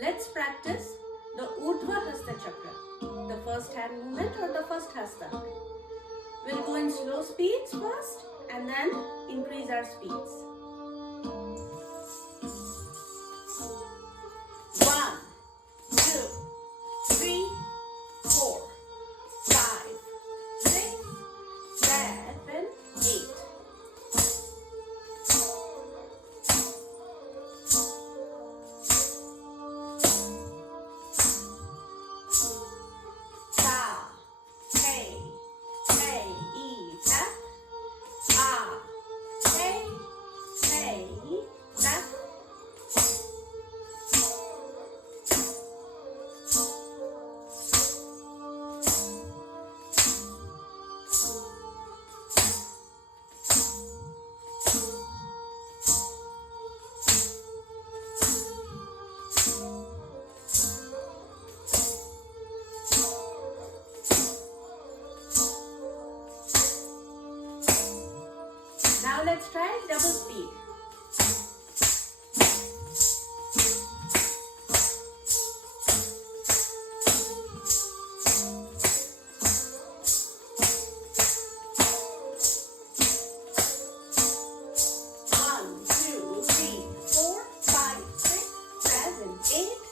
Let's practice the Urdhwa Hasta Chakra, the first hand movement or the first Hastak. We'll go in slow speeds first and then increase our speeds. 1, 2, 3, 4, 5, 6, 7, 8. Now let's try double speed. 1, 2, 3, 4, 5, 6, 7, 8.